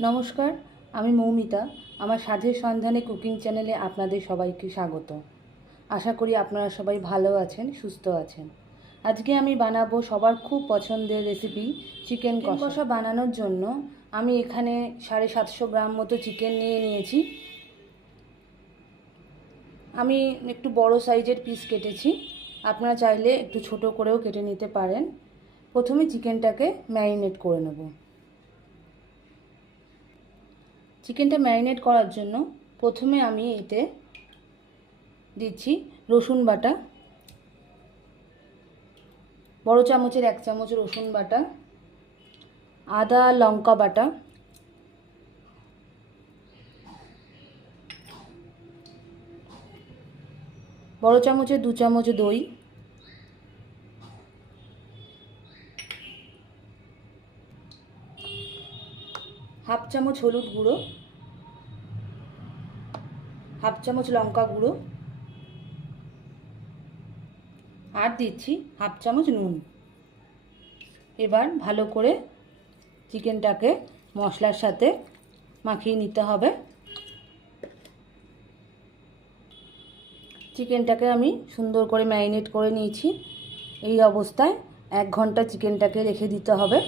নমস্কার, আমি মৌমিতা। আমার স্বাদের সন্ধানে কুকিং চ্যানেলে আপনাদের সবাইকে স্বাগত। আশা করি আপনারা সবাই ভালো আছেন, সুস্থ আছেন। আজকে আমি বানাবো সবার খুব পছন্দের রেসিপি চিকেন কষা। বানানোর জন্য আমি এখানে 750 গ্রাম মতো চিকেন নিয়ে নিয়েছি। আমি একটু বড় সাইজের পিস কেটেছি, আপনারা চাইলে একটু ছোট করেও কেটে নিতে পারেন। প্রথমে চিকেনটাকে ম্যারিনেট করে নেব। চিকেনটা ম্যারিনেট করার জন্য প্রথমে আমি এতে দিচ্ছি রসুন বাটা, বড় চামচের 1 চামচ রসুন বাটা, আদা লঙ্কা বাটা, বড় চামচের 2 চামচ দই, হাফ চামচ হলুদ গুঁড়ো, হাফ চামচ লঙ্কা গুঁড়ো, আর দিচ্ছি হাফ চামচ নুন। এবার ভালো করে চিকেনটাকে মশলার সাথে মাখিয়ে নিতে হবে। চিকেনটাকে আমি সুন্দর করে ম্যারিনেট করে নিয়েছি। এই অবস্থায় 1 ঘন্টা চিকেনটাকে রেখে দিতে হবে।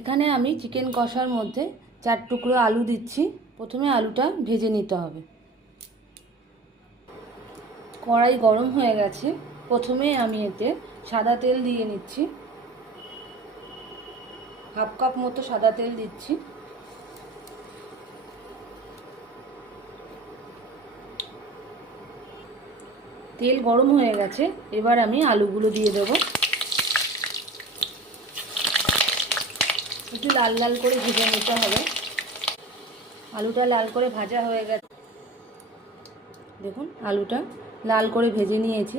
এখানে আমি চিকেন কষার মধ্যে 4 টুকরো আলু দিচ্ছি। প্রথমে আলুটা ভেজে নিতে হবে। কড়াই গরম হয়ে গেছে। প্রথমে আমি এতে সাদা তেল দিয়ে নিচ্ছি। হাফ কাপ মতো সাদা তেল দিচ্ছি। তেল গরম হয়ে গেছে, এবার আমি আলুগুলো দিয়ে দেব। একটু লাল লাল করে ভেজে নিতে হবে। আলুটা লাল করে ভাজা হয়ে গেছে। দেখুন আলুটা লাল করে ভেজে নিয়েছি।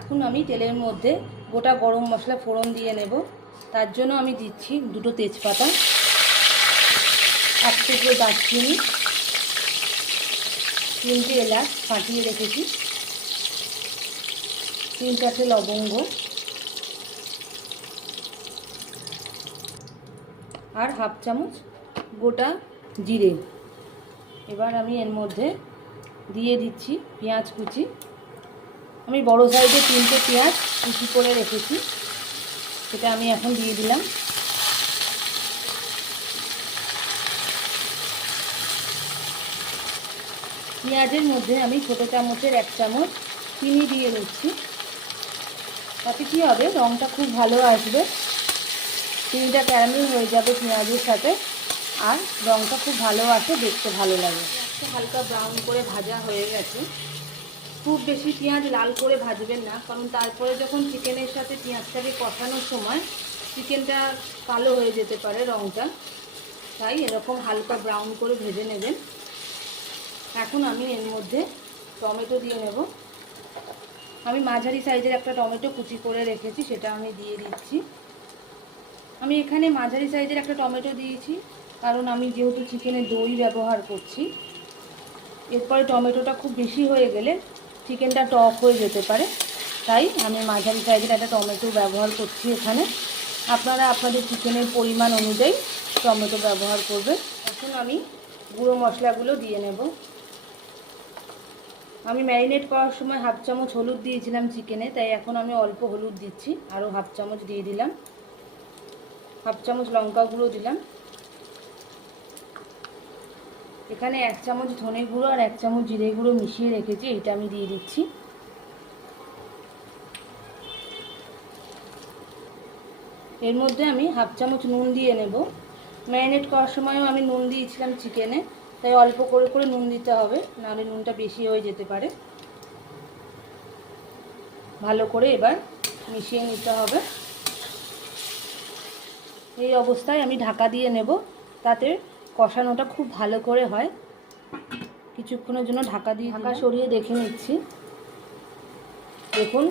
এখন আমি তেলের মধ্যে গোটা গরম মশলা ফোড়ন দিয়ে নেব। তার জন্য আমি দিচ্ছি 2টো তেজপাতা, 1 টুকরো দারচিনি, 3টে এলাচ ফাটিয়ে রেখেছি, 3-4টে লবঙ্গ, আর হাফ চামচ গোটা জিরে। এবার আমি এর মধ্যে দিয়ে দিচ্ছি পেঁয়াজ কুচি। আমি বড় সাইজে 3টে পেঁয়াজ কুচি করে রেখেছি, সেটা আমি এখন দিয়ে দিলাম। পেঁয়াজের মধ্যে আমি ছোটো চামচের 1 চামচ চিনি দিয়ে নিচ্ছি। তাতে কী হবে, রঙটা খুব ভালো আসবে। চিনিটা ক্যারামেল হয়ে যাবে পেঁয়াজের সাথে, আর রঙটা খুব ভালো আসে, দেখতে ভালো লাগে। পেঁয়াজটা হালকা ব্রাউন করে ভাজা হয়ে গেছে। খুব বেশি পেঁয়াজ লাল করে ভাজবেন না, কারণ তারপরে যখন চিকেনের সাথে পেঁয়াজটাকে কষানোর সময় চিকেনটা কালো হয়ে যেতে পারে রঙটা, তাই এরকম হালকা ব্রাউন করে ভেজে নেবেন। এখন আমি এর মধ্যে টমেটো দিয়ে নেব। আমি মাঝারি সাইজের একটা টমেটো কুচি করে রেখেছি, সেটা আমি দিয়ে দিচ্ছি। আমি এখানে মাঝারি সাইজের একটা টমেটো দিয়েছি, কারণ আমি যেহেতু চিকেনে দই ব্যবহার করছি। এরপরে টমেটোটা খুব বেশি হয়ে গেলে চিকেনটা টক হয়ে যেতে পারে, তাই আমি মাঝারি সাইজের একটা টমেটো ব্যবহার করছি এখানে। আপনারা আপনাদের চিকেনের পরিমাণ অনুযায়ী টমেটো ব্যবহার করবেন। এখন আমি গুঁড়ো মশলাগুলো দিয়ে নেব। আমি ম্যারিনেট করার সময় হাফ চামচ হলুদ দিয়েছিলাম চিকেনে, তাই এখন আমি অল্প হলুদ দিচ্ছি, আরও হাফ চামচ দিয়ে দিলাম। হাফ চামচ লঙ্কা গুঁড়ো দিলাম। এখানে 1 চামচ ধনে গুঁড়ো আর 1 চামচ জিরে গুঁড়ো মিশিয়ে রেখেছি, এটা আমি দিয়ে দিচ্ছি। এর মধ্যে আমি হাফ চামচ নুন দিয়ে নেব। ম্যারিনেট করার সময়ও আমি নুন দিয়েছিলাম চিকেনে, তাই অল্প করে করে নুন দিতে হবে, নাহলে নুনটা বেশি হয়ে যেতে পারে। ভালো করে এবার মিশিয়ে নিতে হবে। এই অবস্থায় আমি ঢাকা দিয়ে নেব, তাতে কষানোটা খুব ভালো করে হয়। কিছুক্ষণের জন্য ঢাকা সরিয়ে দেখে নিচ্ছি। দেখুন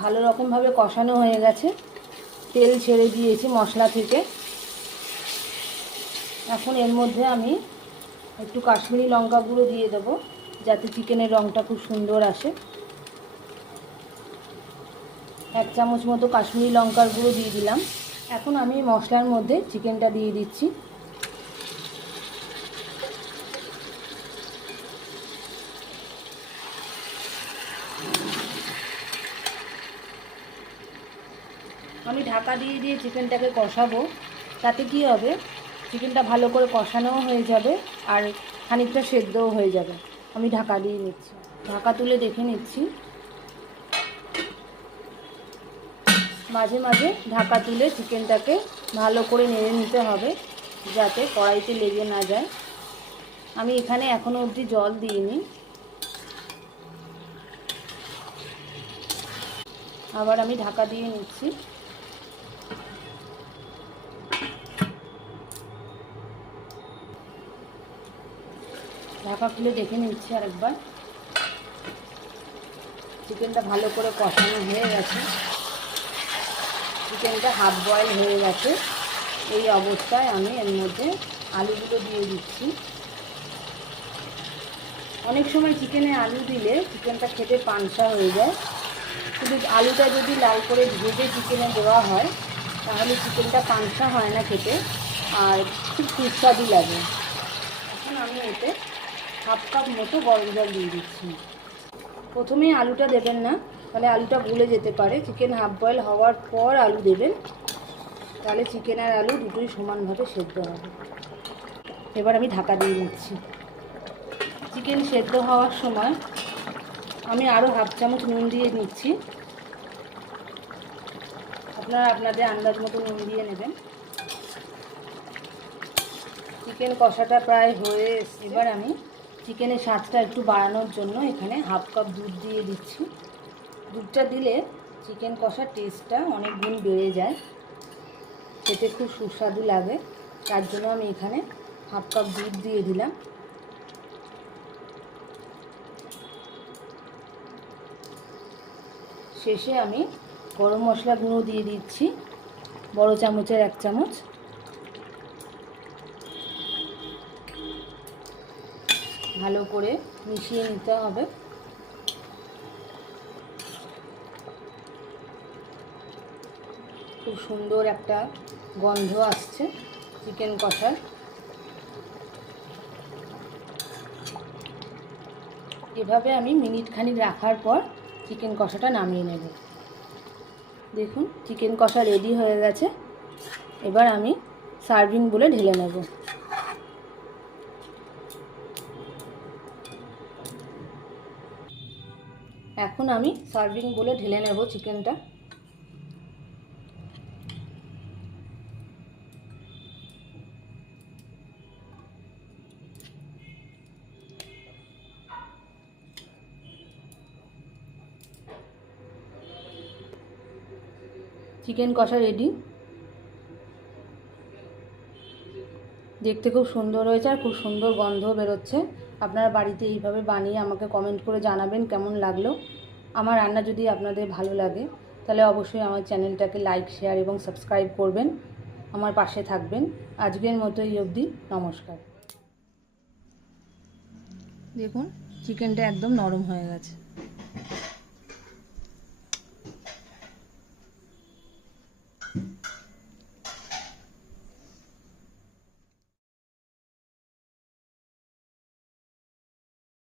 ভালো রকমভাবে কষানো হয়ে গেছে, তেল ছেড়ে দিয়েছি মশলা থেকে। এখন এর মধ্যে আমি একটু কাশ্মীরি লঙ্কা গুঁড়ো দিয়ে দেবো, যাতে চিকেনের রঙটা খুব সুন্দর আসে। 1 চামচ মতো কাশ্মীরি লঙ্কার গুঁড়ো দিয়ে দিলাম। এখন আমি মশলার মধ্যে চিকেনটা দিয়ে দিচ্ছি। আমি ঢাকা দিয়ে দিয়ে চিকেনটাকে কষাবো, তাতে কি হবে, চিকেনটা ভালো করে কষানোও হয়ে যাবে আর খানিকটা সেদ্ধও হয়ে যাবে। আমি ঢাকা দিয়ে নিচ্ছি, ঢাকা তুলে দেখে নিচ্ছি। মাঝে মাঝে ঢাকা তুলে চিকেনটাকে ভালো করে নেড়ে নিতে হবে যাতে কড়াইতে লেগে না যায়। আমি এখানে এখনও অবধি জল দিইনি। আবার আমি ঢাকা দিয়ে নিচ্ছি। ঢাকা খুলে দেখে নিচ্ছি আরেকবার। চিকেনটা ভালো করে কষানো হয়ে গেছে, চিকেনটা হাফ বয়েল হয়ে গেছে। এই অবস্থায় আমি এর মধ্যে আলুগুলো দিয়ে দিচ্ছি। অনেক সময় চিকেনে আলু দিলে চিকেনটা খেতে পানসা হয়ে যায়, কিন্তু আলুটা যদি লাল করে ভেজে চিকেনে দেওয়া হয় তাহলে চিকেনটা পানসা হয় না খেতে, আর খুব সুস্বাদু লাগে। এখন আমি এতে হাফ কাপ মতো গরম জল দিয়ে দিচ্ছি। প্রথমেই আলুটা দেবেন না, তাহলে আলুটা গলে যেতে পারে। চিকেন হাফ বয়েল হওয়ার পর আলু দেবেন, তাহলে চিকেন আর আলু দুটোই সমানভাবে সেদ্ধ হবে। এবার আমি ঢাকা দিয়ে দিচ্ছি। চিকেন সেদ্ধ হওয়ার সময় আমি আরও হাফ চামচ নুন দিয়ে নিচ্ছি। আপনারা আপনাদের আন্দাজ মতো নুন দিয়ে নেবেন। চিকেন কষাটা প্রায় হয়ে এসছে। এবার আমি চিকেনের স্বাদটা একটু বাড়ানোর জন্য এখানে হাফ কাপ দুধ দিয়ে দিচ্ছি। দুধটা দিলে চিকেন কষার টেস্টটা অনেক গুণ বেড়ে যায়, খেতে খুব সুস্বাদু লাগে। তার জন্য আমি এখানে হাফ কাপ দুধ দিয়ে দিলাম। শেষে আমি গরম মশলা গুঁড়ো দিয়ে দিচ্ছি, বড় চামচের 1 চামচ। ভালো করে মিশিয়ে নিতে হবে। খুব সুন্দর একটা গন্ধ আসছে চিকেন কষার। এভাবে আমি মিনিট খানিক রাখার পর চিকেন কষাটা নামিয়ে নেব। দেখুন চিকেন কষা রেডি হয়ে গেছে। এবার আমি সার্ভিং বলে ঢেলে নেব। এখন আমি সার্ভিং বলে ঢেলে নেব চিকেনটা। চিকেন কষা রেডি। দেখতে খুব সুন্দর হয়েছে আর খুব সুন্দর গন্ধ বেরোচ্ছে। আপনারা বাড়িতে এইভাবে বানিয়ে আমাকে কমেন্ট করে জানাবেন কেমন লাগলো। আমার রান্না যদি আপনাদের ভালো লাগে তাহলে অবশ্যই আমার চ্যানেলটাকে লাইক, শেয়ার এবং সাবস্ক্রাইব করবেন, আমার পাশে থাকবেন। আজকের মতো এই অবধি, নমস্কার। দেখুন চিকেনটা একদম নরম হয়ে গেছে।